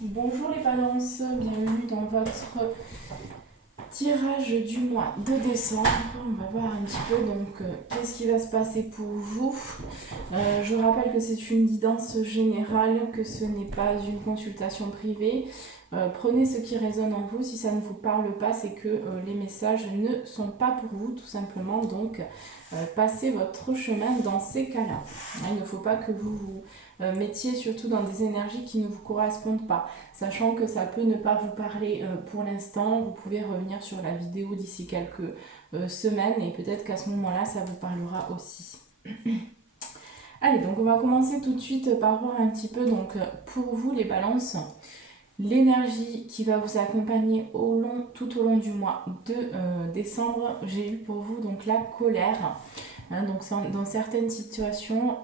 Bonjour les balances, bienvenue dans votre tirage du mois de décembre. On va voir un petit peu qu'est-ce qui va se passer pour vous. Je rappelle que c'est une guidance générale, que ce n'est pas une consultation privée. Prenez ce qui résonne en vous. Si ça ne vous parle pas, c'est que les messages ne sont pas pour vous, tout simplement. Donc, passez votre chemin dans ces cas-là. Il ne faut pas que vous mettiez surtout dans des énergies qui ne vous correspondent pas. Sachant que ça peut ne pas vous parler pour l'instant, vous pouvez revenir sur la vidéo d'ici quelques semaines et peut-être qu'à ce moment-là, ça vous parlera aussi. Allez, donc on va commencer tout de suite par voir un petit peu pour vous les balances, l'énergie qui va vous accompagner tout au long du mois de décembre. J'ai eu pour vous donc la colère. Donc dans certaines situations,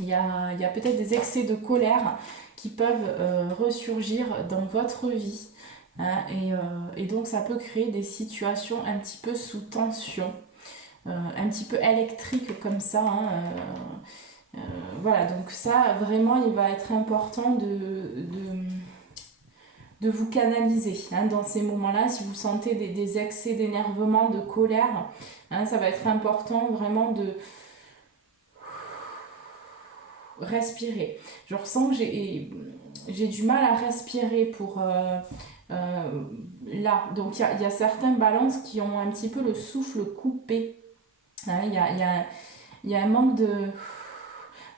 il y a peut-être des excès de colère qui peuvent ressurgir dans votre vie. Et donc ça peut créer des situations un petit peu sous tension, un petit peu électriques comme ça. Voilà, donc ça vraiment il va être important de vous canaliser dans ces moments-là. Si vous sentez des excès d'énervement, de colère, ça va être important vraiment de respirer. Je ressens que j'ai du mal à respirer pour là. Donc il y a certains balances qui ont un petit peu le souffle coupé. Il y a un manque de...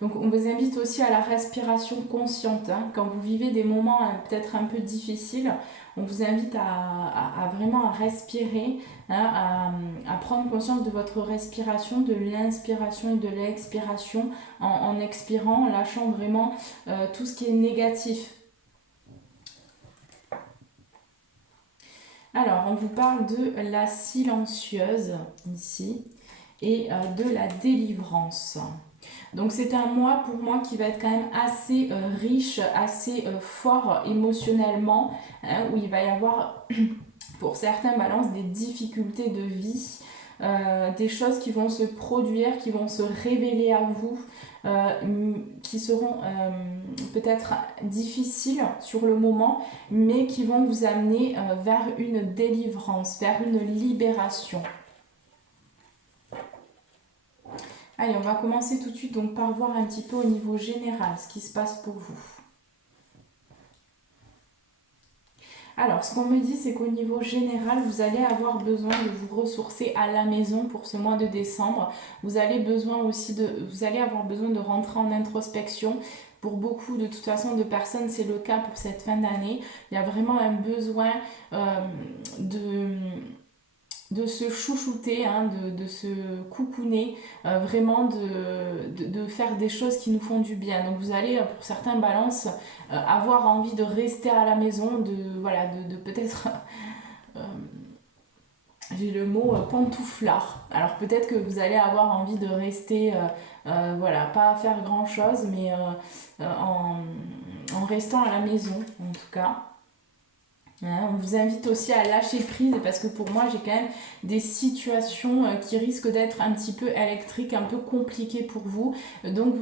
Donc on vous invite aussi à la respiration consciente. Quand vous vivez des moments peut-être un peu difficiles, on vous invite à vraiment à respirer, à prendre conscience de votre respiration, de l'inspiration et de l'expiration, en expirant, en lâchant vraiment tout ce qui est négatif. Alors, on vous parle de la silencieuse ici et de la délivrance. Donc c'est un mois pour moi qui va être quand même assez riche, assez fort émotionnellement, où il va y avoir pour certains balances des difficultés de vie, des choses qui vont se produire, qui vont se révéler à vous, qui seront peut-être difficiles sur le moment, mais qui vont vous amener vers une délivrance, vers une libération. Allez, on va commencer tout de suite donc par voir un petit peu au niveau général ce qui se passe pour vous. Alors, ce qu'on me dit, c'est qu'au niveau général, vous allez avoir besoin de vous ressourcer à la maison pour ce mois de décembre. Vous allez avoir besoin de rentrer en introspection. Pour beaucoup, de toute façon, de personnes, c'est le cas pour cette fin d'année. Il y a vraiment un besoin de se chouchouter, de se coucouner, vraiment de faire des choses qui nous font du bien. Donc vous allez, pour certains balances, avoir envie de rester à la maison, de peut-être, j'ai le mot pantouflard. Alors peut-être que vous allez avoir envie de rester, pas faire grand chose, mais en restant à la maison en tout cas. On vous invite aussi à lâcher prise parce que pour moi j'ai quand même des situations qui risquent d'être un petit peu électriques, un peu compliquées pour vous. Donc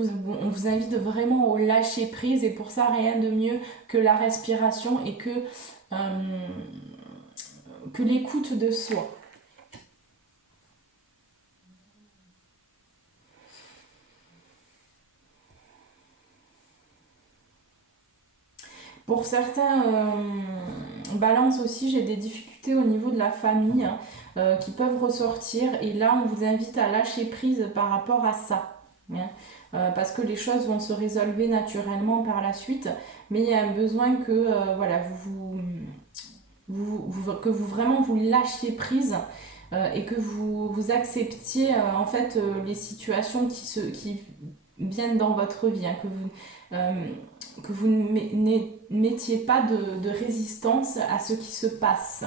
on vous invite vraiment au lâcher prise et pour ça rien de mieux que la respiration et que l'écoute de soi. Pour certains balances aussi, j'ai des difficultés au niveau de la famille qui peuvent ressortir et là on vous invite à lâcher prise par rapport à ça. Parce que les choses vont se résolver naturellement par la suite, mais il y a un besoin que que vous vraiment vous lâchiez prise et que vous acceptiez en fait les situations qui viennent dans votre vie, que vous ne mettiez pas de résistance à ce qui se passe.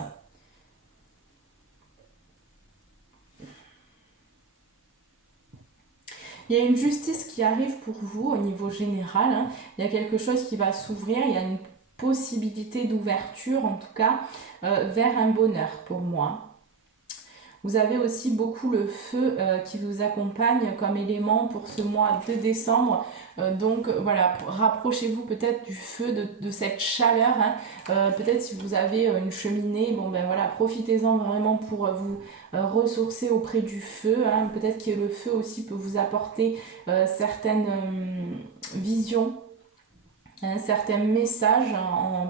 Il y a une justice qui arrive pour vous au niveau général. Il y a quelque chose qui va s'ouvrir. Il y a une possibilité d'ouverture, en tout cas, vers un bonheur pour moi. Vous avez aussi beaucoup le feu qui vous accompagne comme élément pour ce mois de décembre. Donc voilà, rapprochez-vous peut-être du feu, de cette chaleur. Hein. Peut-être si vous avez une cheminée, bon ben voilà, profitez-en vraiment pour vous ressourcer auprès du feu. Hein. Peut-être que le feu aussi peut vous apporter certaines visions, hein, certains messages,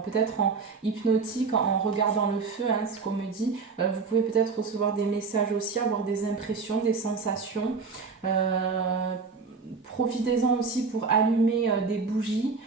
peut-être en hypnotique, en regardant le feu, hein, ce qu'on me dit. Vous pouvez peut-être recevoir des messages aussi, avoir des impressions, des sensations. Profitez-en aussi pour allumer des bougies,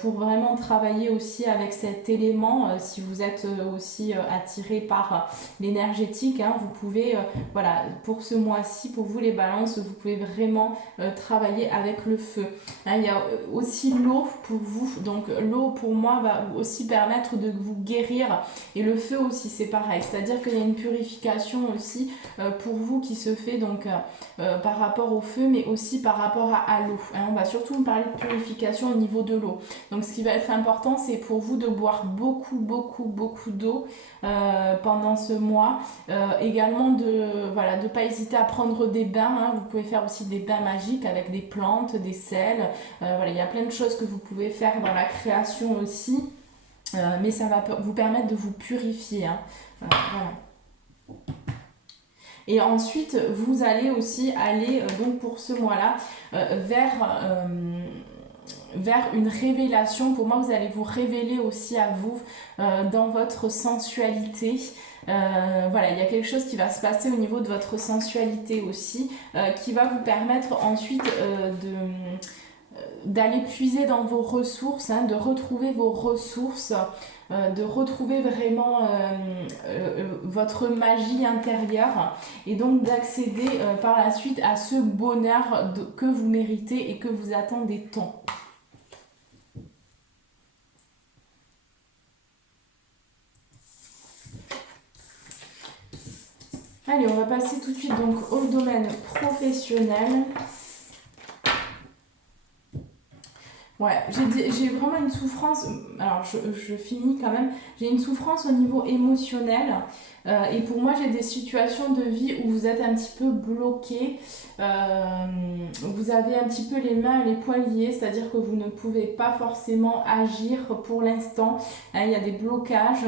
pour vraiment travailler aussi avec cet élément. Si vous êtes aussi attiré par l'énergétique, hein, vous pouvez, voilà, pour ce mois-ci, pour vous les balances, vous pouvez vraiment travailler avec le feu. Hein, il y a aussi l'eau pour vous, donc l'eau pour moi va aussi permettre de vous guérir, et le feu aussi c'est pareil, c'est-à-dire qu'il y a une purification aussi pour vous qui se fait donc par rapport au feu, mais aussi par rapport à l'eau. Hein, on va surtout parler de purification au niveau de l'eau. Donc ce qui va être important, c'est pour vous de boire beaucoup d'eau pendant ce mois. Également de pas hésiter à prendre des bains. Hein. Vous pouvez faire aussi des bains magiques avec des plantes, des sels. Voilà, il y a plein de choses que vous pouvez faire dans la création aussi. Mais ça va vous permettre de vous purifier. Hein. Voilà. Et ensuite, vous allez aussi aller, donc pour ce mois-là, vers une révélation. Pour moi, vous allez vous révéler aussi à vous dans votre sensualité. Voilà, il y a quelque chose qui va se passer au niveau de votre sensualité aussi, qui va vous permettre ensuite d'aller puiser dans vos ressources, hein, de retrouver vos ressources, de retrouver vraiment votre magie intérieure, et donc d'accéder par la suite à ce bonheur que vous méritez et que vous attendez tant. Allez, on va passer tout de suite donc au domaine professionnel. Ouais, j'ai vraiment une souffrance, alors je finis quand même, j'ai une souffrance au niveau émotionnel, et pour moi j'ai des situations de vie où vous êtes un petit peu bloqué, vous avez un petit peu les mains et les poings liés, c'est-à-dire que vous ne pouvez pas forcément agir pour l'instant, hein, il y a des blocages,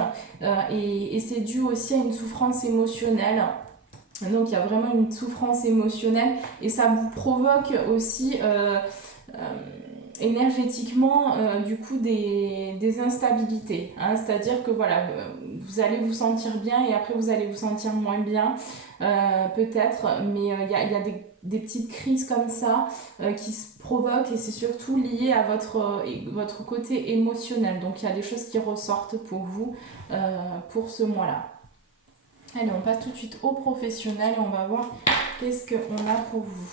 et c'est dû aussi à une souffrance émotionnelle. Donc il y a vraiment une souffrance émotionnelle, et ça vous provoque aussi énergétiquement du coup des instabilités, hein. C'est-à-dire que voilà, vous allez vous sentir bien et après vous allez vous sentir moins bien, peut-être, mais il y a des petites crises comme ça qui se provoquent, et c'est surtout lié à votre côté émotionnel. Donc il y a des choses qui ressortent pour vous pour ce mois-là. Allez, on passe tout de suite au professionnel et on va voir qu'est-ce qu'on a pour vous.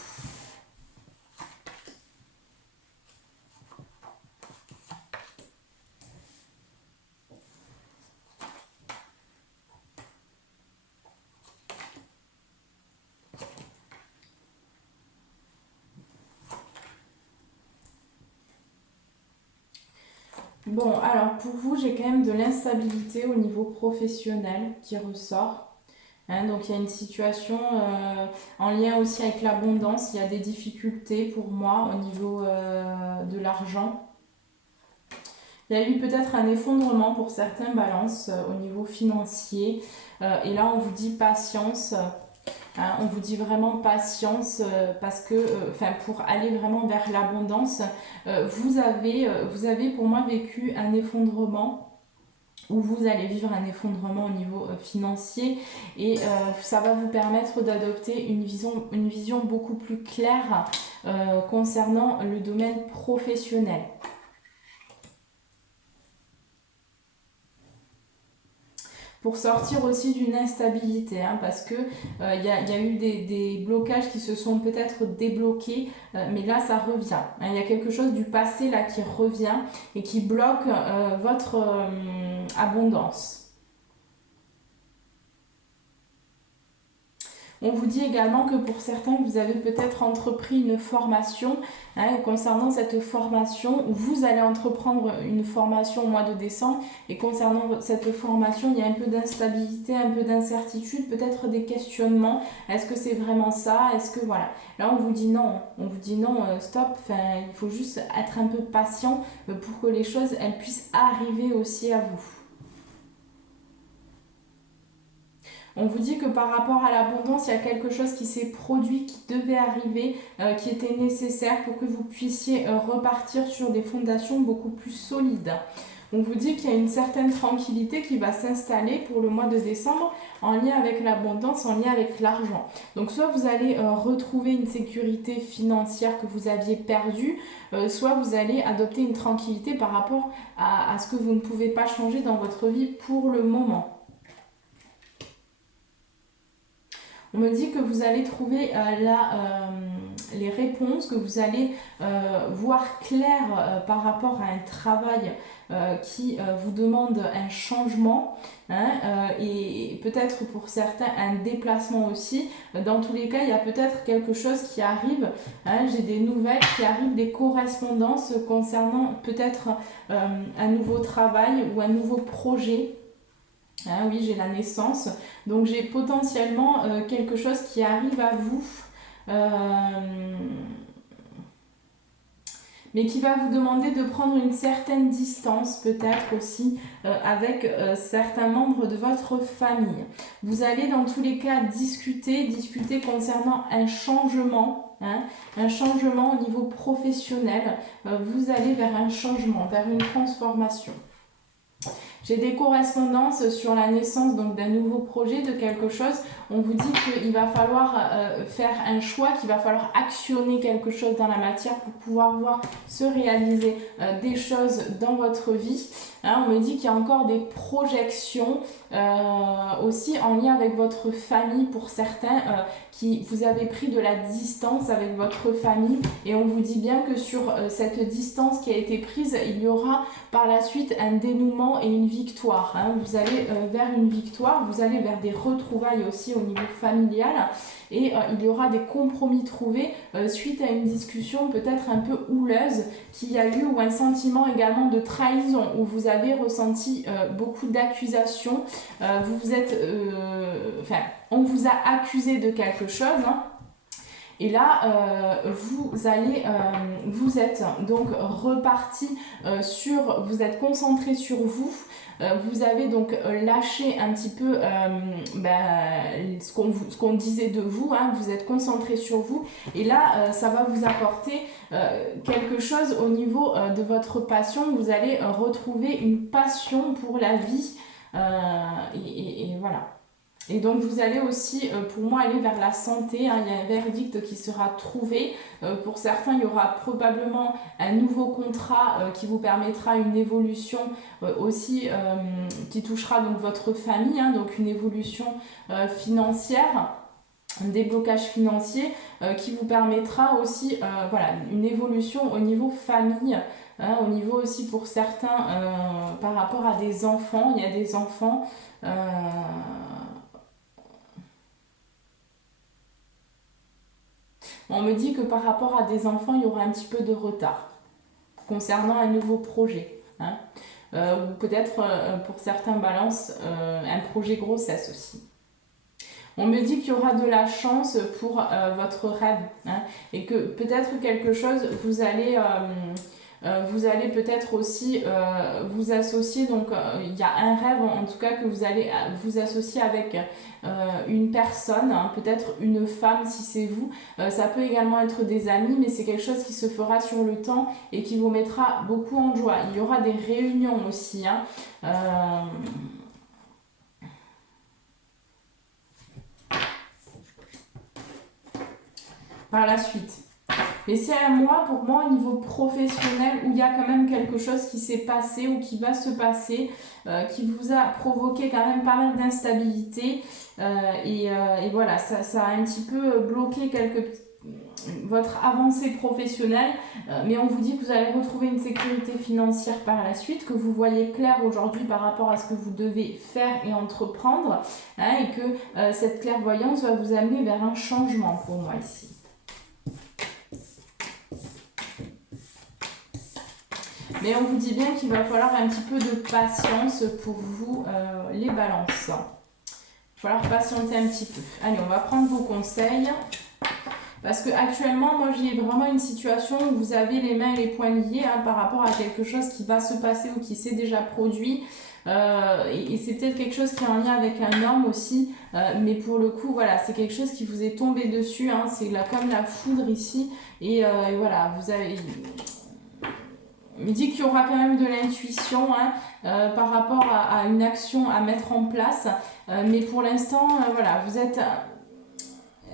Bon, alors pour vous, j'ai quand même de l'instabilité au niveau professionnel qui ressort. Hein, donc il y a une situation en lien aussi avec l'abondance. Il y a des difficultés pour moi au niveau de l'argent. Il y a eu peut-être un effondrement pour certains balances au niveau financier. Et là, on vous dit patience. Hein, on vous dit vraiment patience parce que pour aller vraiment vers l'abondance, vous avez pour moi vécu un effondrement, où vous allez vivre un effondrement au niveau financier, et ça va vous permettre d'adopter une vision beaucoup plus claire concernant le domaine professionnel. Pour sortir aussi d'une instabilité, hein, parce que y a eu des blocages qui se sont peut-être débloqués, mais là ça revient. Hein, il y a quelque chose du passé là qui revient et qui bloque votre abondance. On vous dit également que pour certains, vous avez peut-être entrepris une formation, hein, et concernant cette formation, vous allez entreprendre une formation au mois de décembre, et concernant cette formation, il y a un peu d'instabilité, un peu d'incertitude, peut-être des questionnements. Est-ce que c'est vraiment ça? Est-ce que voilà. Là, on vous dit non, stop, enfin, il faut juste être un peu patient pour que les choses, elles puissent arriver aussi à vous. On vous dit que par rapport à l'abondance, il y a quelque chose qui s'est produit, qui devait arriver, qui était nécessaire pour que vous puissiez repartir sur des fondations beaucoup plus solides. On vous dit qu'il y a une certaine tranquillité qui va s'installer pour le mois de décembre en lien avec l'abondance, en lien avec l'argent. Donc soit vous allez retrouver une sécurité financière que vous aviez perdue, soit vous allez adopter une tranquillité par rapport à ce que vous ne pouvez pas changer dans votre vie pour le moment. On me dit que vous allez trouver les réponses, que vous allez voir clair par rapport à un travail qui vous demande un changement, hein, et peut-être pour certains un déplacement aussi. Dans tous les cas, il y a peut-être quelque chose qui arrive, hein, j'ai des nouvelles qui arrivent, des correspondances concernant peut-être un nouveau travail ou un nouveau projet. Ah oui, j'ai la naissance, donc j'ai potentiellement quelque chose qui arrive à vous, mais qui va vous demander de prendre une certaine distance peut-être aussi avec certains membres de votre famille. Vous allez dans tous les cas discuter concernant un changement, hein, un changement au niveau professionnel. Vous allez vers un changement, vers une transformation. J'ai des correspondances sur la naissance donc d'un nouveau projet, de quelque chose. On vous dit qu'il va falloir faire un choix, qu'il va falloir actionner quelque chose dans la matière pour pouvoir voir se réaliser des choses dans votre vie. Hein, on me dit qu'il y a encore des projections aussi en lien avec votre famille pour certains qui vous avez pris de la distance avec votre famille, et on vous dit bien que sur cette distance qui a été prise, il y aura par la suite un dénouement et une victoire. Hein. Vous allez vers une victoire, vous allez vers des retrouvailles aussi au niveau familial, et il y aura des compromis trouvés suite à une discussion peut-être un peu houleuse qu'il y a eu, ou un sentiment également de trahison où vous avez ressenti beaucoup d'accusations. Vous vous êtes, on vous a accusé de quelque chose, hein. Et là, vous êtes donc reparti vous êtes concentré sur vous. Vous avez donc lâché un petit peu ce qu'on disait de vous, hein, vous êtes concentré sur vous, et là ça va vous apporter quelque chose au niveau de votre passion. Vous allez retrouver une passion pour la vie, et voilà. Et donc vous allez aussi, pour moi, aller vers la santé, hein. Il y a un verdict qui sera trouvé. Pour certains, il y aura probablement un nouveau contrat qui vous permettra une évolution aussi, qui touchera donc votre famille, hein, donc une évolution financière, un déblocage financier qui vous permettra aussi une évolution au niveau famille, hein, au niveau aussi pour certains par rapport à des enfants. Il y a des enfants... On me dit que par rapport à des enfants, il y aura un petit peu de retard concernant un nouveau projet, hein. Ou peut-être pour certains balances, un projet grossesse aussi. On me dit qu'il y aura de la chance pour votre rêve, hein, et que peut-être quelque chose, vous allez peut-être aussi vous associer, donc il y a un rêve en tout cas que vous allez vous associer avec une personne, hein, peut-être une femme si c'est vous, ça peut également être des amis, mais c'est quelque chose qui se fera sur le temps et qui vous mettra beaucoup en joie. Il y aura des réunions aussi, hein, par la suite. Mais c'est à moi, pour moi, au niveau professionnel, où il y a quand même quelque chose qui s'est passé ou qui va se passer, qui vous a provoqué quand même pas mal d'instabilité. Et voilà, ça a un petit peu bloqué votre avancée professionnelle, mais on vous dit que vous allez retrouver une sécurité financière par la suite, que vous voyez clair aujourd'hui par rapport à ce que vous devez faire et entreprendre, hein, et que cette clairvoyance va vous amener vers un changement pour moi ici. Mais on vous dit bien qu'il va falloir un petit peu de patience pour vous, les balances. Il va falloir patienter un petit peu. Allez, on va prendre vos conseils. Parce que actuellement, moi, j'ai vraiment une situation où vous avez les mains et les poings liés, hein, par rapport à quelque chose qui va se passer ou qui s'est déjà produit. Et c'est peut-être quelque chose qui est en lien avec un homme aussi. Mais pour le coup, voilà, c'est quelque chose qui vous est tombé dessus. Hein, c'est comme la foudre ici. Et voilà, vous avez... Il me dit qu'il y aura quand même de l'intuition, hein, par rapport à une action à mettre en place. Mais pour l'instant, voilà, vous êtes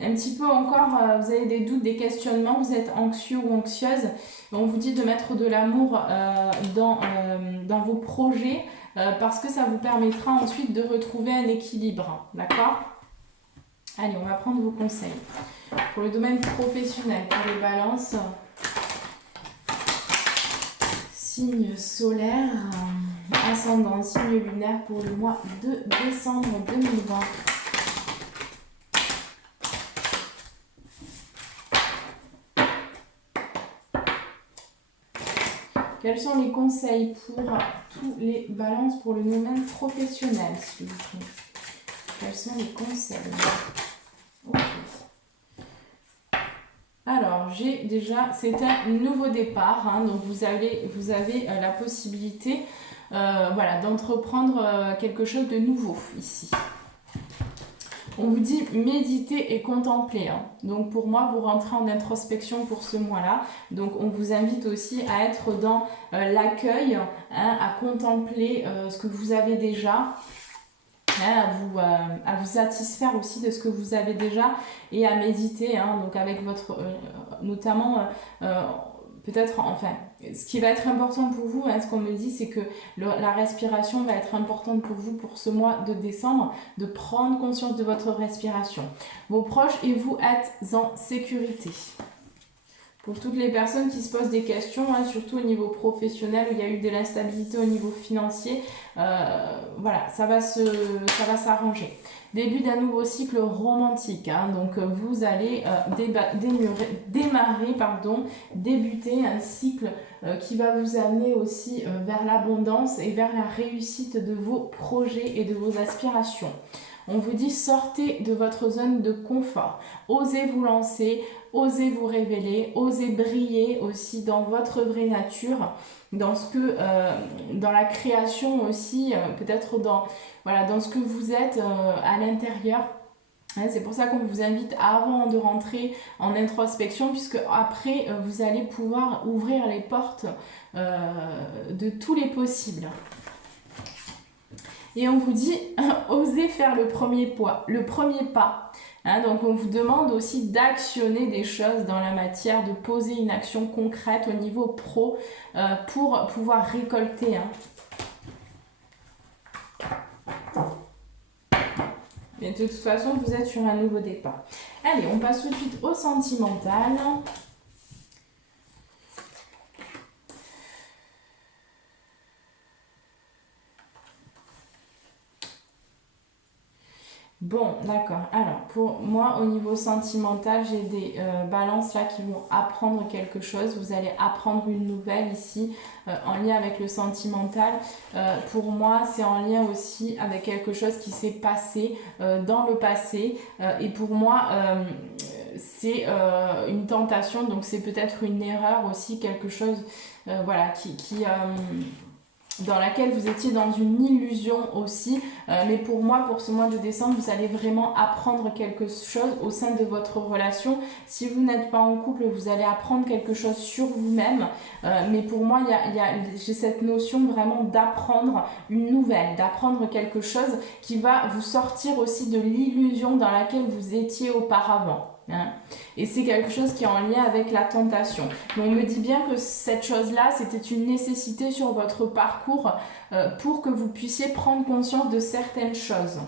un petit peu encore, vous avez des doutes, des questionnements, vous êtes anxieux ou anxieuse. On vous dit de mettre de l'amour dans vos projets, parce que ça vous permettra ensuite de retrouver un équilibre. D'accord ? Allez, on va prendre vos conseils. Pour le domaine professionnel, pour les balances... Signe solaire, ascendant, signe lunaire pour le mois de décembre 2020. Quels sont les conseils pour tous les balances pour le domaine professionnel, s'il vous plaît? Quels sont les conseils? Okay. Alors, j'ai déjà, c'est un nouveau départ, hein, donc vous avez la possibilité voilà, d'entreprendre quelque chose de nouveau ici. On vous dit méditer et contempler. Hein. Donc pour moi, vous rentrez en introspection pour ce mois-là. Donc on vous invite aussi à être dans l'accueil, hein, à contempler ce que vous avez déjà. À vous satisfaire aussi de ce que vous avez déjà et à méditer, hein, donc avec votre notamment peut-être, enfin, ce qui va être important pour vous, hein, ce qu'on me dit, c'est que la respiration va être importante pour vous pour ce mois de décembre, de prendre conscience de votre respiration. Vos proches et vous êtes en sécurité. Pour toutes les personnes qui se posent des questions, hein, surtout au niveau professionnel, où il y a eu de l'instabilité au niveau financier, voilà, ça va s'arranger. Début d'un nouveau cycle romantique, hein, donc vous allez débuter un cycle qui va vous amener aussi vers l'abondance et vers la réussite de vos projets et de vos aspirations. On vous dit sortez de votre zone de confort, osez vous lancer, osez vous révéler, osez briller aussi dans votre vraie nature, dans dans la création aussi, peut-être dans ce que vous êtes à l'intérieur. C'est pour ça qu'on vous invite avant de rentrer en introspection, puisque après vous allez pouvoir ouvrir les portes de tous les possibles. Et on vous dit, osez faire le premier pas. Hein, donc on vous demande aussi d'actionner des choses dans la matière, de poser une action concrète au niveau pro pour pouvoir récolter. Hein. Mais de toute façon, vous êtes sur un nouveau départ. Allez, on passe tout de suite au sentimental. Bon, d'accord. Alors, pour moi, au niveau sentimental, j'ai des balances là qui vont apprendre quelque chose. Vous allez apprendre une nouvelle ici en lien avec le sentimental. Pour moi, c'est en lien aussi avec quelque chose qui s'est passé dans le passé. Et pour moi, c'est une tentation, donc c'est peut-être une erreur aussi, quelque chose voilà, dans laquelle vous étiez dans une illusion aussi, mais pour moi, pour ce mois de décembre, vous allez vraiment apprendre quelque chose au sein de votre relation. Si vous n'êtes pas en couple, vous allez apprendre quelque chose sur vous-même, mais pour moi, j'ai cette notion vraiment d'apprendre une nouvelle, d'apprendre quelque chose qui va vous sortir aussi de l'illusion dans laquelle vous étiez auparavant. Hein. Et c'est quelque chose qui est en lien avec la tentation. Mais on me dit bien que cette chose-là, c'était une nécessité sur votre parcours pour que vous puissiez prendre conscience de certaines choses.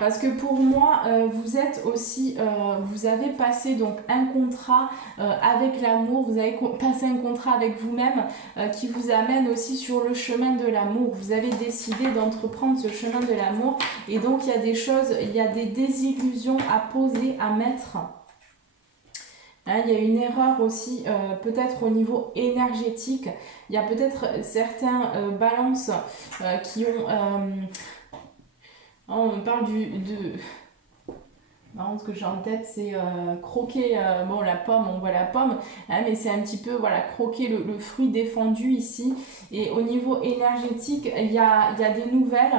Parce que pour moi, vous êtes aussi, vous avez passé donc un contrat avec l'amour, vous avez passé un contrat avec vous-même qui vous amène aussi sur le chemin de l'amour. Vous avez décidé d'entreprendre ce chemin de l'amour et donc il y a des choses, il y a des désillusions à poser, à mettre. Hein, il y a une erreur aussi, peut-être au niveau énergétique. Il y a peut-être certains balances qui ont... on parle non, ce que j'ai en tête, c'est croquer, bon, la pomme, on voit la pomme, hein, mais c'est un petit peu, voilà, croquer le fruit défendu ici. Et au niveau énergétique, il y a des nouvelles.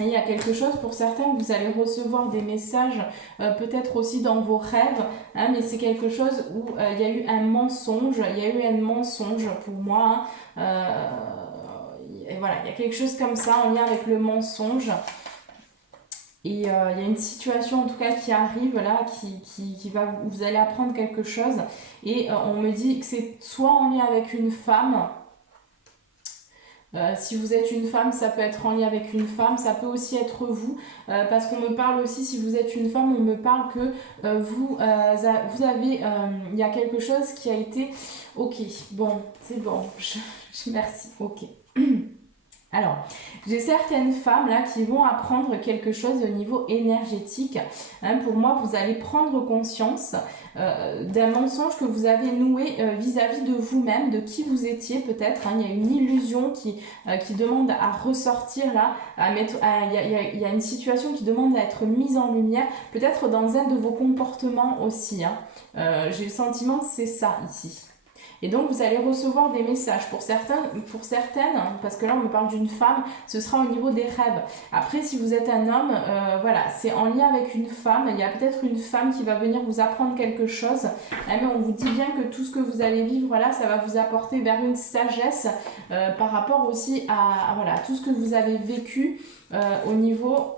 Il y a quelque chose pour certains, vous allez recevoir des messages, peut-être aussi dans vos rêves, hein, mais c'est quelque chose où il y a eu un mensonge, pour moi. Hein, et voilà, il y a quelque chose comme ça en lien avec le mensonge. Et il y a une situation en tout cas qui arrive là, qui va, vous allez apprendre quelque chose. Et on me dit que c'est soit en lien avec une femme. Si vous êtes une femme, ça peut être en lien avec une femme, ça peut aussi être vous, parce qu'on me parle aussi, si vous êtes une femme, on me parle que vous avez, il y a quelque chose qui a été, ok, bon, c'est bon, merci, ok. Alors, j'ai certaines femmes là qui vont apprendre quelque chose au niveau énergétique. Hein, pour moi, vous allez prendre conscience d'un mensonge que vous avez noué vis-à-vis de vous-même, de qui vous étiez peut-être. Hein. Il y a une illusion qui demande à ressortir là. Il y a une situation qui demande à être mise en lumière, peut-être dans un de vos comportements aussi. Hein. J'ai le sentiment que c'est ça ici. Et donc vous allez recevoir des messages pour certaines, parce que là on me parle d'une femme, ce sera au niveau des rêves. Après si vous êtes un homme, voilà, c'est en lien avec une femme, il y a peut-être une femme qui va venir vous apprendre quelque chose, mais on vous dit bien que tout ce que vous allez vivre, là, ça va vous apporter vers une sagesse par rapport aussi à voilà, tout ce que vous avez vécu au niveau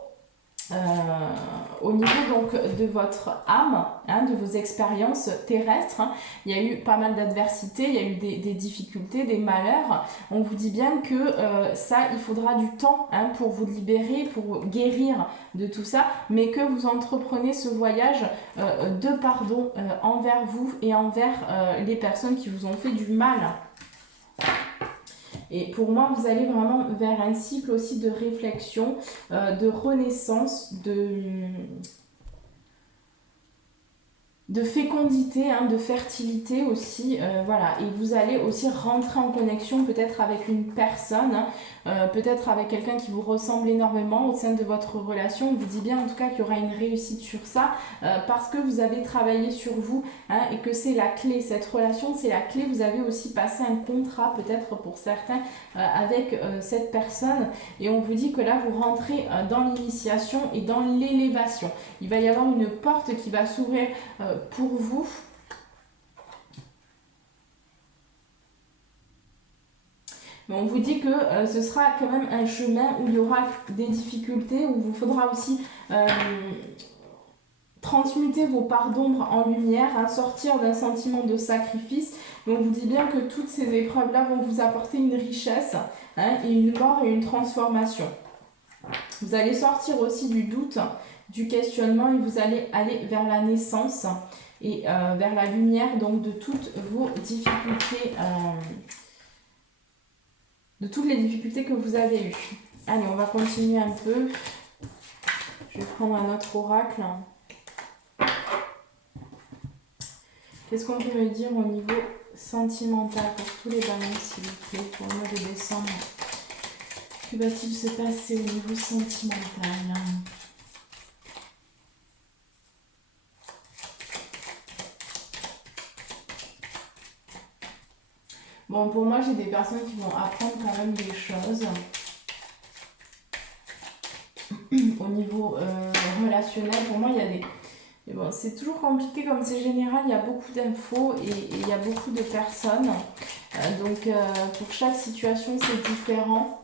donc de votre âme, hein, de vos expériences terrestres. Hein. Il y a eu pas mal d'adversités, il y a eu des difficultés, des malheurs. On vous dit bien que ça, il faudra du temps hein, pour vous libérer, pour guérir de tout ça, mais que vous entreprenez ce voyage de pardon envers vous et envers les personnes qui vous ont fait du mal. Et pour moi, vous allez vraiment vers un cycle aussi de réflexion, de renaissance, de fécondité, hein, de fertilité aussi, voilà. Et vous allez aussi rentrer en connexion peut-être avec une personne, hein, peut-être avec quelqu'un qui vous ressemble énormément au sein de votre relation. On vous dit bien en tout cas qu'il y aura une réussite sur ça, parce que vous avez travaillé sur vous, hein, et que c'est la clé, cette relation c'est la clé. Vous avez aussi passé un contrat peut-être pour certains avec cette personne, et on vous dit que là vous rentrez dans l'initiation et dans l'élévation. Il va y avoir une porte qui va s'ouvrir pour vous. Mais on vous dit que ce sera quand même un chemin où il y aura des difficultés, où il vous faudra aussi transmuter vos parts d'ombre en lumière, hein, sortir d'un sentiment de sacrifice. Mais on vous dit bien que toutes ces épreuves-là vont vous apporter une richesse, hein, et une mort et une transformation. Vous allez sortir aussi du doute, du questionnement, et vous allez aller vers la naissance et vers la lumière donc de toutes vos difficultés, de toutes les difficultés que vous avez eues. Allez, on va continuer un peu. Je vais prendre un autre oracle. Qu'est-ce qu'on peut me dire au niveau sentimental pour tous les balances, s'il vous plaît, pour le mois de décembre? Que va-t-il se passer au niveau sentimental? Bon, pour moi, j'ai des personnes qui vont apprendre quand même des choses. Au niveau relationnel, pour moi, il y a des... Mais bon, c'est toujours compliqué comme c'est général, il y a beaucoup d'infos et il y a beaucoup de personnes. Donc, pour chaque situation, c'est différent.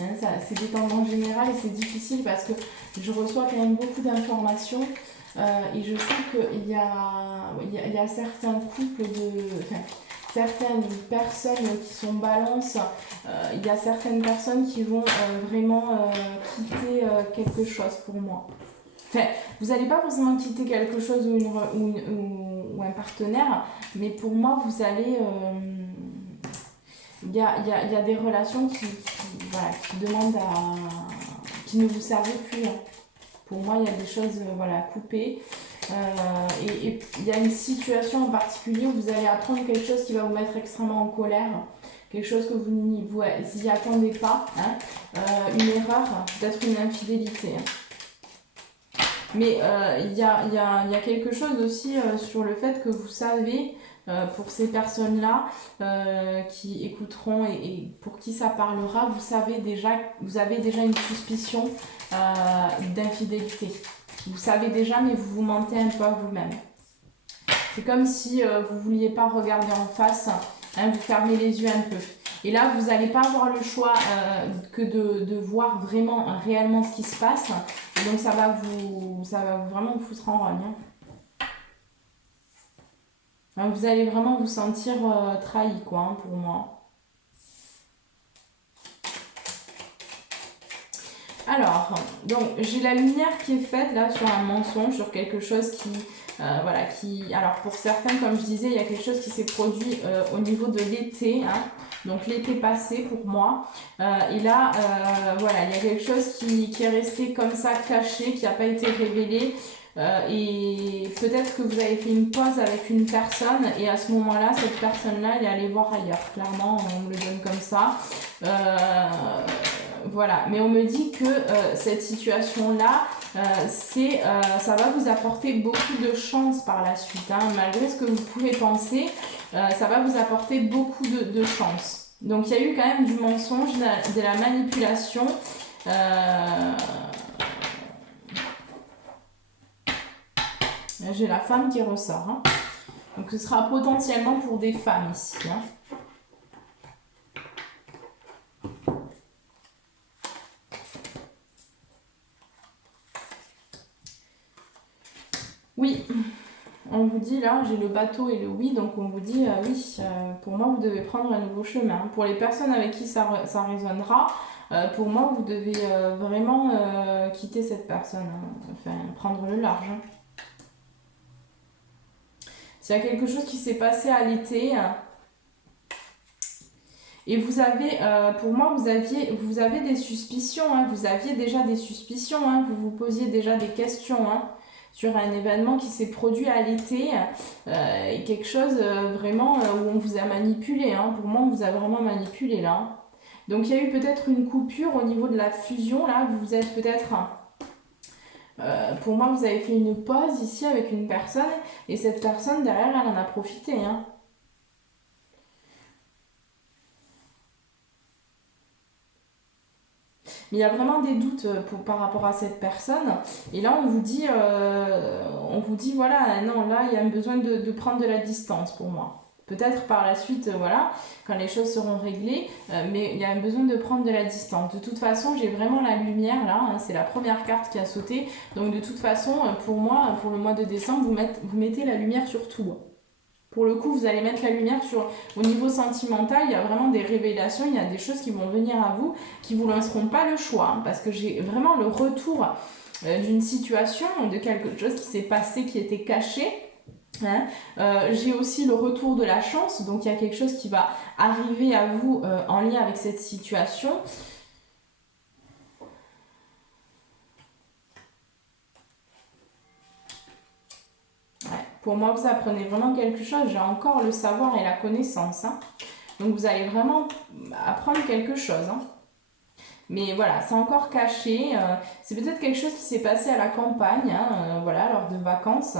Hein, c'est des tendances générales et c'est difficile parce que je reçois quand même beaucoup d'informations. Et je sais qu'il y a certains couples de... Enfin, certaines personnes qui sont balance, il y a certaines personnes qui vont vraiment quitter quelque chose pour moi. Enfin, vous n'allez pas forcément quitter quelque chose ou un partenaire, mais pour moi, vous allez... Il y a des relations voilà, qui demandent à... qui ne vous servent plus. Hein. Pour moi, il y a des choses voilà, coupées. Et il y a une situation en particulier où vous allez apprendre quelque chose qui va vous mettre extrêmement en colère. Quelque chose que vous n'y attendez pas. Hein. Une erreur, peut-être une infidélité. Hein. Mais il y a quelque chose aussi sur le fait que vous savez, pour ces personnes-là qui écouteront et pour qui ça parlera, vous avez déjà une suspicion d'infidélité. Vous savez déjà, mais vous vous mentez un peu à vous-même. C'est comme si vous ne vouliez pas regarder en face, hein, vous fermez les yeux un peu. Et là, vous n'allez pas avoir le choix que de voir vraiment, réellement ce qui se passe. Et donc, ça va vraiment vous foutre en rogne. Hein. Vous allez vraiment vous sentir trahi, quoi, hein, pour moi. Alors, donc j'ai la lumière qui est faite là sur un mensonge, sur quelque chose qui, voilà, alors pour certains, comme je disais, il y a quelque chose qui s'est produit au niveau de l'été, hein, donc l'été passé pour moi, et là, voilà, il y a quelque chose qui est resté comme ça caché, qui n'a pas été révélé, et peut-être que vous avez fait une pause avec une personne, et à ce moment-là, cette personne-là, elle est allée voir ailleurs, clairement, on me le donne comme ça. Voilà, mais on me dit que cette situation-là, ça va vous apporter beaucoup de chance par la suite. Hein. Malgré ce que vous pouvez penser, ça va vous apporter beaucoup de chance. Donc il y a eu quand même du mensonge, de la manipulation. J'ai la femme qui ressort. Hein. Donc ce sera potentiellement pour des femmes ici. Hein. Oui, on vous dit là, j'ai le bateau et le oui, donc on vous dit oui, pour moi vous devez prendre un nouveau chemin. Pour les personnes avec qui ça résonnera, pour moi vous devez vraiment quitter cette personne, hein. Enfin prendre le large. Hein. S'il y a quelque chose qui s'est passé à l'été, et vous avez, pour moi, vous avez des suspicions, hein, vous aviez déjà des suspicions, hein, vous vous posiez déjà des questions, hein, sur un événement qui s'est produit à l'été, et quelque chose vraiment où on vous a manipulé, hein, pour moi on vous a vraiment manipulé là. Hein. Donc il y a eu peut-être une coupure au niveau de la fusion, là, vous êtes peut-être... pour moi, vous avez fait une pause ici avec une personne, et cette personne, derrière, elle en a profité, hein. Mais il y a vraiment des doutes par rapport à cette personne. Et là, on vous dit voilà, non, là, il y a un besoin de prendre de la distance pour moi. Peut-être par la suite, voilà, quand les choses seront réglées, mais il y a un besoin de prendre de la distance. De toute façon, j'ai vraiment la lumière là, hein, c'est la première carte qui a sauté. Donc de toute façon, pour moi, pour le mois de décembre, vous mettez la lumière sur tout. Pour le coup, vous allez mettre la lumière au niveau sentimental, il y a vraiment des révélations, il y a des choses qui vont venir à vous, qui ne vous laisseront pas le choix, hein, parce que j'ai vraiment le retour d'une situation, de quelque chose qui s'est passé, qui était caché. Hein. J'ai aussi le retour de la chance, donc il y a quelque chose qui va arriver à vous en lien avec cette situation. Pour moi, vous apprenez vraiment quelque chose. J'ai encore le savoir et la connaissance. Hein. Donc, vous allez vraiment apprendre quelque chose. Hein. Mais voilà, c'est encore caché. C'est peut-être quelque chose qui s'est passé à la campagne, hein, voilà, lors de vacances.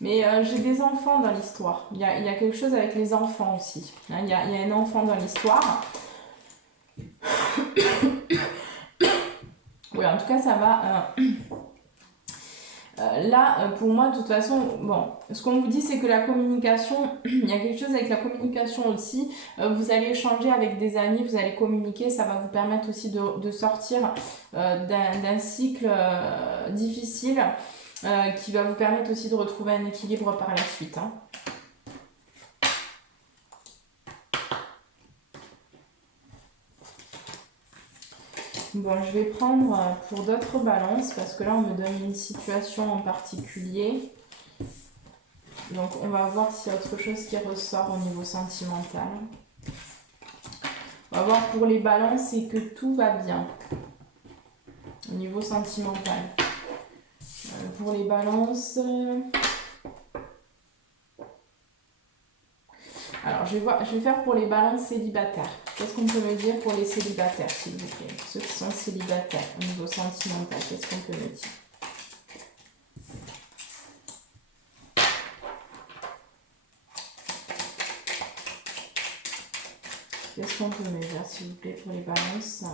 Mais j'ai des enfants dans l'histoire. Il y a quelque chose avec les enfants aussi. Hein. Il y a un enfant dans l'histoire. Oui, en tout cas, ça va... là, pour moi, de toute façon, bon, ce qu'on vous dit, c'est que la communication, il y a quelque chose avec la communication aussi. Vous allez échanger avec des amis, vous allez communiquer, ça va vous permettre aussi de sortir d'un cycle difficile. qui va vous permettre aussi de retrouver un équilibre par la suite. Hein. Bon, je vais prendre pour d'autres balances parce que là, on me donne une situation en particulier. Donc, on va voir s'il y a autre chose qui ressort au niveau sentimental. On va voir pour les balances et que tout va bien au niveau sentimental. Pour les balances... Alors, je vais faire pour les balances célibataires. Qu'est-ce qu'on peut me dire pour les célibataires, s'il vous plaît? Ceux qui sont célibataires au niveau sentimental, qu'est-ce qu'on peut me dire? Qu'est-ce qu'on peut me dire, s'il vous plaît, pour les balances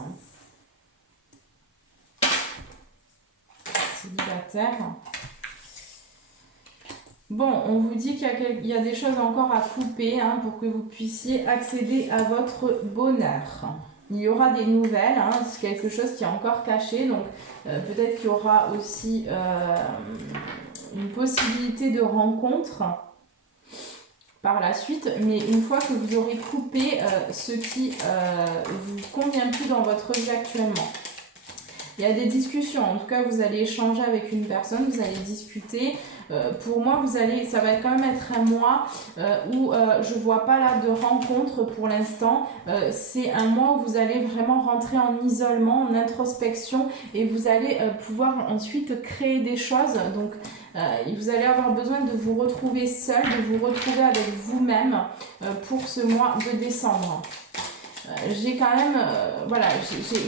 célibataires? Bon, on vous dit qu'il y a des choses encore à couper hein, pour que vous puissiez accéder à votre bonheur. Il y aura des nouvelles, hein, c'est quelque chose qui est encore caché, donc peut-être qu'il y aura aussi une possibilité de rencontre par la suite, mais une fois que vous aurez coupé ce qui vous convient plus dans votre vie actuellement. Il y a des discussions, en tout cas vous allez échanger avec une personne, vous allez discuter. Pour moi, ça va quand même être un mois où je ne vois pas là de rencontre pour l'instant. C'est un mois où vous allez vraiment rentrer en isolement, en introspection et vous allez pouvoir ensuite créer des choses. Donc vous allez avoir besoin de vous retrouver seul, de vous retrouver avec vous-même pour ce mois de décembre. J'ai quand même, voilà,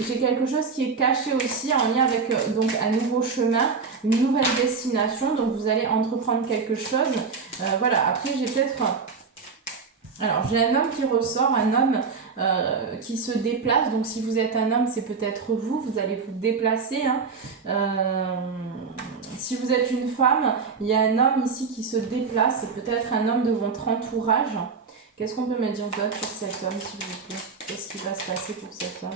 j'ai quelque chose qui est caché aussi en lien avec donc un nouveau chemin, une nouvelle destination, donc vous allez entreprendre quelque chose. Voilà, après j'ai peut-être, alors j'ai un homme qui ressort, un homme qui se déplace, donc si vous êtes un homme c'est peut-être vous, vous allez vous déplacer. Hein. Si vous êtes une femme, il y a un homme ici qui se déplace, c'est peut-être un homme de votre entourage. Qu'est-ce qu'on peut me dire d'autre sur cet homme, s'il vous plaît? Qu'est-ce qui va se passer pour cet homme?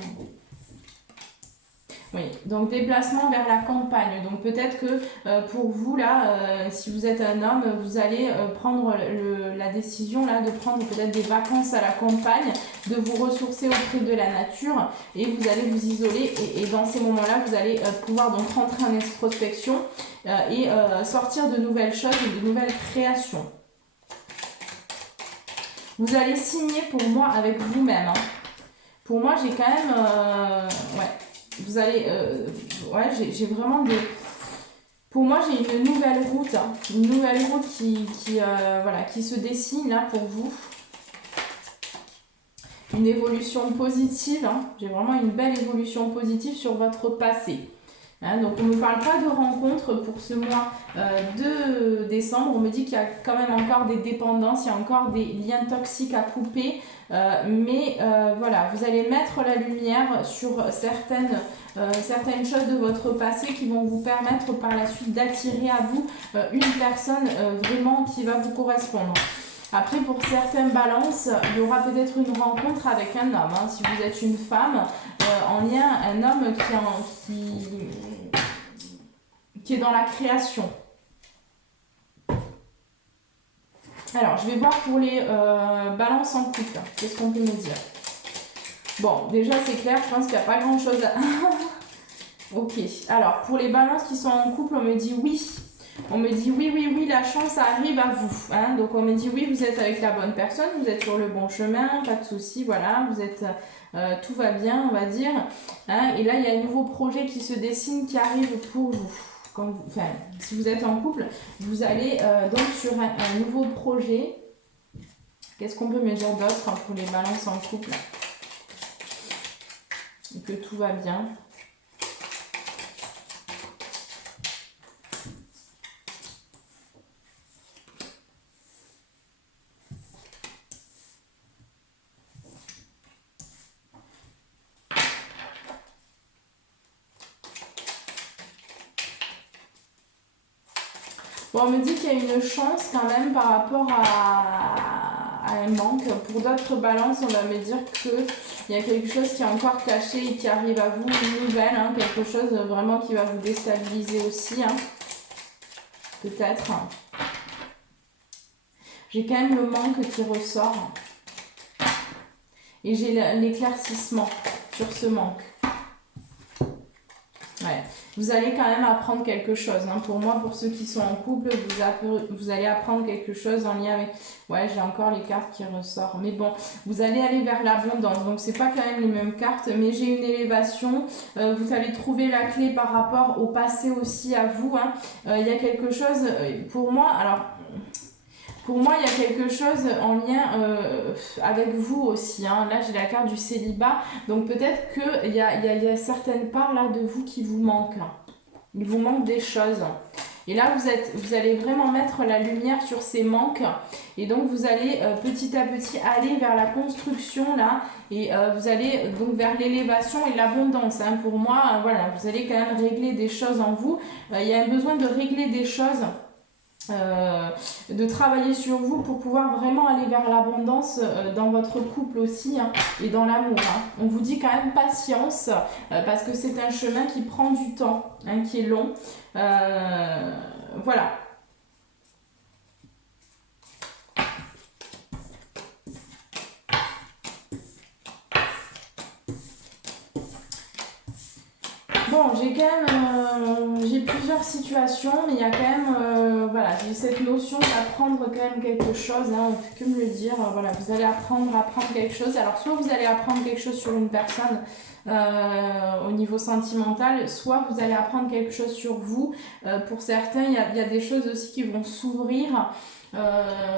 Oui, donc déplacement vers la campagne. Donc peut-être que pour vous, là, si vous êtes un homme, vous allez prendre la décision là, de prendre peut-être des vacances à la campagne, de vous ressourcer auprès de la nature et vous allez vous isoler. Et dans ces moments-là, vous allez pouvoir donc rentrer en introspection et sortir de nouvelles choses et de nouvelles créations. Vous allez signer pour moi avec vous-même. Hein. Pour moi, j'ai quand même... ouais, vous allez... ouais, j'ai vraiment des... Pour moi, j'ai une nouvelle route. Hein. Une nouvelle route voilà, qui se dessine là pour vous. Une évolution positive. Hein. J'ai vraiment une belle évolution positive sur votre passé. Hein, donc on ne me parle pas de rencontre pour ce mois de décembre. On me dit qu'il y a quand même encore des dépendances, il y a encore des liens toxiques à couper. Mais voilà, vous allez mettre la lumière sur certaines choses de votre passé qui vont vous permettre par la suite d'attirer à vous une personne vraiment qui va vous correspondre. Après, pour certaines balances, il y aura peut-être une rencontre avec un homme. Hein. Si vous êtes une femme, en lien, un homme qui est dans la création. Alors, je vais voir pour les balances en couple. Qu'est-ce qu'on peut me dire? Bon, déjà, c'est clair, je pense qu'il n'y a pas grand-chose à... Ok, alors, pour les balances qui sont en couple, on me dit oui. On me dit oui, la chance arrive à vous. Hein. Donc on me dit oui, vous êtes avec la bonne personne, vous êtes sur le bon chemin, pas de souci, voilà, vous êtes, tout va bien, on va dire. Hein. Et là, il y a un nouveau projet qui se dessine, qui arrive pour vous. Enfin, si vous êtes en couple, vous allez donc sur un nouveau projet. Qu'est-ce qu'on peut me dire d'autre hein, pour les balances en couple? Que tout va bien. Bon, on me dit qu'il y a une chance quand même par rapport à un manque. Pour d'autres balances, on va me dire qu'il y a quelque chose qui est encore caché et qui arrive à vous, une nouvelle, hein, quelque chose vraiment qui va vous déstabiliser aussi. Hein. peut-être. J'ai quand même le manque qui ressort. Et j'ai l'éclaircissement sur ce manque. Ouais. Vous allez quand même apprendre quelque chose. Hein. Pour moi, pour ceux qui sont en couple, vous allez apprendre quelque chose en lien avec... Ouais, j'ai encore les cartes qui ressortent. Mais bon, vous allez aller vers l'abondance. Donc, c'est pas quand même les mêmes cartes. Mais j'ai une élévation. Vous allez trouver la clé par rapport au passé aussi à vous. Hein. Il y a quelque chose... pour moi, alors... Pour moi, il y a quelque chose en lien avec vous aussi. Hein. Là, j'ai la carte du célibat. Donc, peut-être qu'il y a certaines parts là de vous qui vous manquent. Il vous manque des choses. Et là, vous allez vraiment mettre la lumière sur ces manques. Et donc, vous allez petit à petit aller vers la construction là. Et vous allez donc vers l'élévation et l'abondance. Hein. Pour moi, voilà, vous allez quand même régler des choses en vous. Il y a un besoin de régler des choses. De travailler sur vous pour pouvoir vraiment aller vers l'abondance dans votre couple aussi hein, et dans l'amour. Hein. On vous dit quand même patience parce que c'est un chemin qui prend du temps, hein, qui est long. Voilà. Bon, j'ai quand même j'ai plusieurs situations, mais il y a quand même, voilà, j'ai cette notion d'apprendre quand même quelque chose, hein, on ne fait que me le dire, voilà, vous allez apprendre quelque chose. Alors, soit vous allez apprendre quelque chose sur une personne au niveau sentimental, soit vous allez apprendre quelque chose sur vous. Pour certains, il y a des choses aussi qui vont s'ouvrir.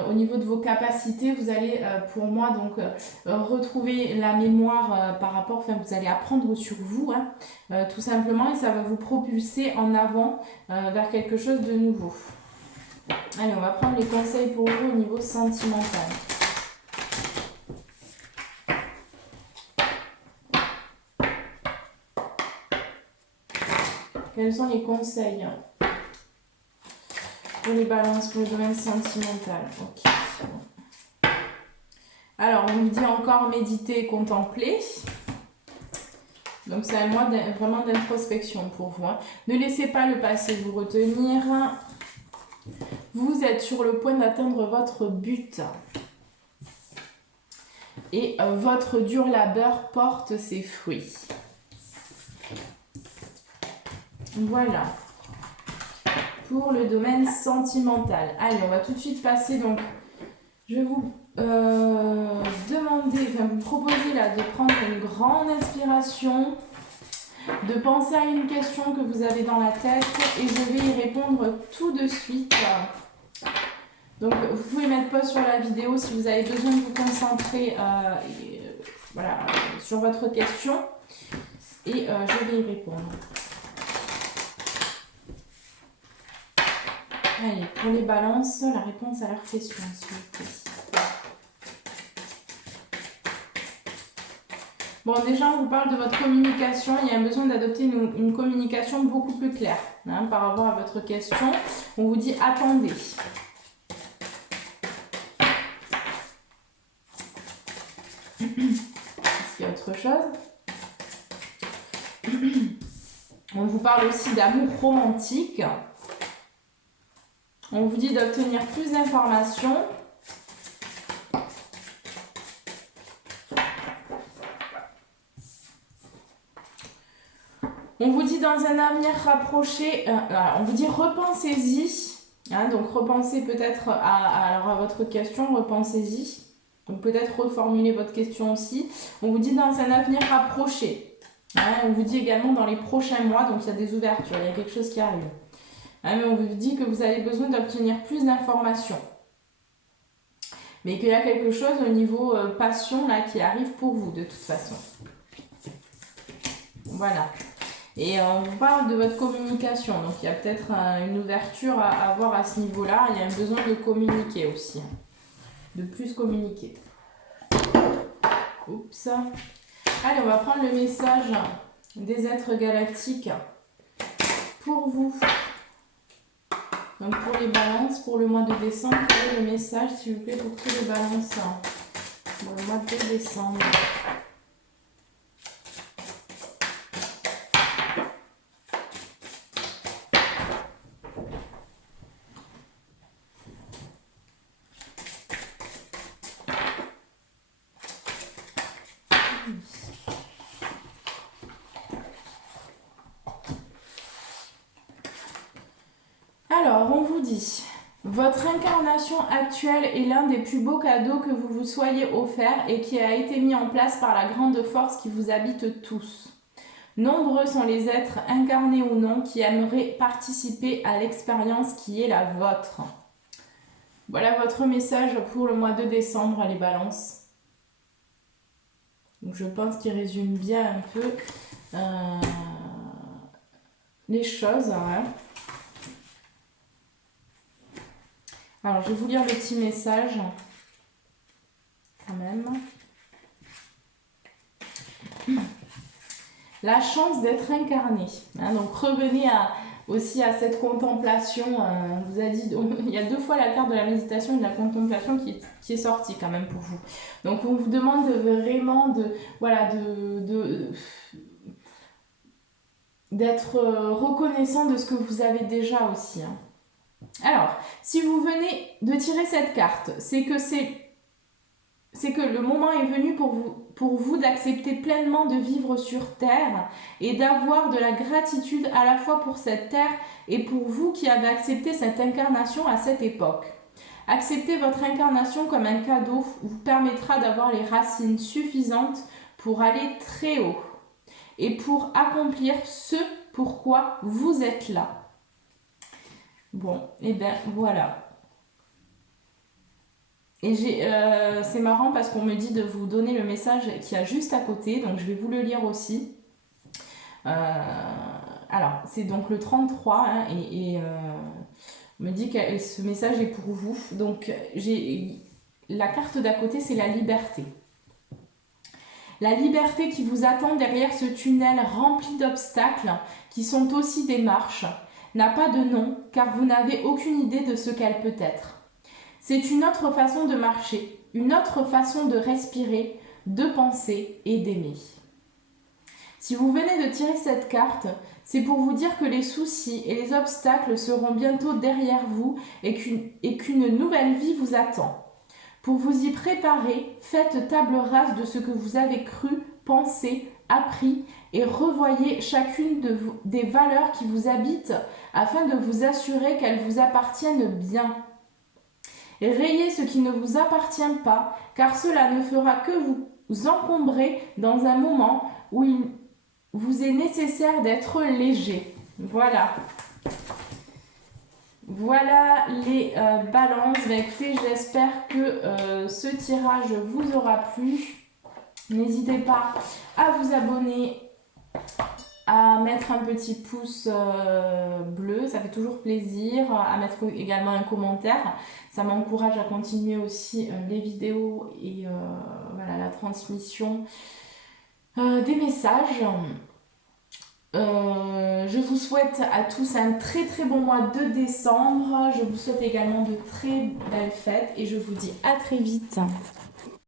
Au niveau de vos capacités, vous allez pour moi donc retrouver la mémoire par rapport, enfin vous allez apprendre sur vous hein, tout simplement et ça va vous propulser en avant vers quelque chose de nouveau. Allez, on va prendre les conseils pour vous au niveau sentimental. Quels sont les conseils pour les balances, pour le domaine sentimental? Ok. Alors, on nous dit encore méditer et contempler. Donc, c'est un mois vraiment d'introspection pour vous. Hein. Ne laissez pas le passé vous retenir. Vous êtes sur le point d'atteindre votre but. Et votre dur labeur porte ses fruits. Voilà. Pour le domaine sentimental. Allez, on va tout de suite passer. Donc, je vais vous demander, enfin vous proposer là de prendre une grande inspiration, de penser à une question que vous avez dans la tête et je vais y répondre tout de suite. Donc, vous pouvez mettre pause sur la vidéo si vous avez besoin de vous concentrer voilà, sur votre question et je vais y répondre. Allez, pour les balances, la réponse à leur question, s'il vous plaît. Bon, déjà, on vous parle de votre communication. Il y a un besoin d'adopter une communication beaucoup plus claire hein, par rapport à votre question. On vous dit attendez. Est-ce qu'il y a autre chose? On vous parle aussi d'amour romantique. On vous dit d'obtenir plus d'informations. On vous dit dans un avenir rapproché, on vous dit repensez-y. Hein, donc repensez peut-être à votre question, repensez-y. Donc peut-être reformuler votre question aussi. On vous dit dans un avenir rapproché. Hein, on vous dit également dans les prochains mois, donc il y a des ouvertures, il y a quelque chose qui arrive. Hein, mais on vous dit que vous avez besoin d'obtenir plus d'informations. Mais qu'il y a quelque chose au niveau passion là qui arrive pour vous de toute façon. Voilà. Et on vous parle de votre communication. Donc il y a peut-être une ouverture à avoir à ce niveau-là. Il y a un besoin de communiquer aussi. De plus communiquer. Oups. Allez, on va prendre le message des êtres galactiques pour vous. Donc pour les balances, pour le mois de décembre, quel est le message s'il vous plaît pour tous les balances pour le mois de décembre? dit, votre incarnation actuelle est l'un des plus beaux cadeaux que vous vous soyez offert et qui a été mis en place par la grande force qui vous habite tous. Nombreux sont les êtres, incarnés ou non, qui aimeraient participer à l'expérience qui est la vôtre. Voilà votre message pour le mois de décembre, les balances. Donc, je pense qu'il résume bien un peu les choses. Hein. Alors, je vais vous lire le petit message, quand même. La chance d'être incarné. Hein, donc, revenez aussi à cette contemplation. On vous a dit, il y a 2 fois la carte de la méditation et de la contemplation qui est sortie quand même pour vous. Donc, on vous demande vraiment d'être reconnaissant de ce que vous avez déjà aussi. Hein. Alors, si vous venez de tirer cette carte, c'est que le moment est venu pour vous d'accepter pleinement de vivre sur Terre et d'avoir de la gratitude à la fois pour cette Terre et pour vous qui avez accepté cette incarnation à cette époque. Accepter votre incarnation comme un cadeau vous permettra d'avoir les racines suffisantes pour aller très haut et pour accomplir ce pourquoi vous êtes là. Bon, et bien voilà. Et c'est marrant parce qu'on me dit de vous donner le message qui y a juste à côté, donc je vais vous le lire aussi. Alors, c'est donc le 33, hein, on me dit que ce message est pour vous. Donc, la carte d'à côté, c'est la liberté. La liberté qui vous attend derrière ce tunnel rempli d'obstacles, qui sont aussi des marches, n'a pas de nom, car vous n'avez aucune idée de ce qu'elle peut être. C'est une autre façon de marcher, une autre façon de respirer, de penser et d'aimer. Si vous venez de tirer cette carte, c'est pour vous dire que les soucis et les obstacles seront bientôt derrière vous et qu'une nouvelle vie vous attend. Pour vous y préparer, faites table rase de ce que vous avez cru, pensé, appris et revoyez chacune des valeurs qui vous habitent afin de vous assurer qu'elles vous appartiennent bien. Et rayez ce qui ne vous appartient pas, car cela ne fera que vous encombrer dans un moment où il vous est nécessaire d'être léger. Voilà. Voilà les balances. Écoutez, j'espère que ce tirage vous aura plu. N'hésitez pas à vous abonner, à mettre un petit pouce bleu, ça fait toujours plaisir, à mettre également un commentaire. Ça m'encourage à continuer aussi les vidéos et la transmission des messages. Je vous souhaite à tous un très très bon mois de décembre. Je vous souhaite également de très belles fêtes et je vous dis à très vite.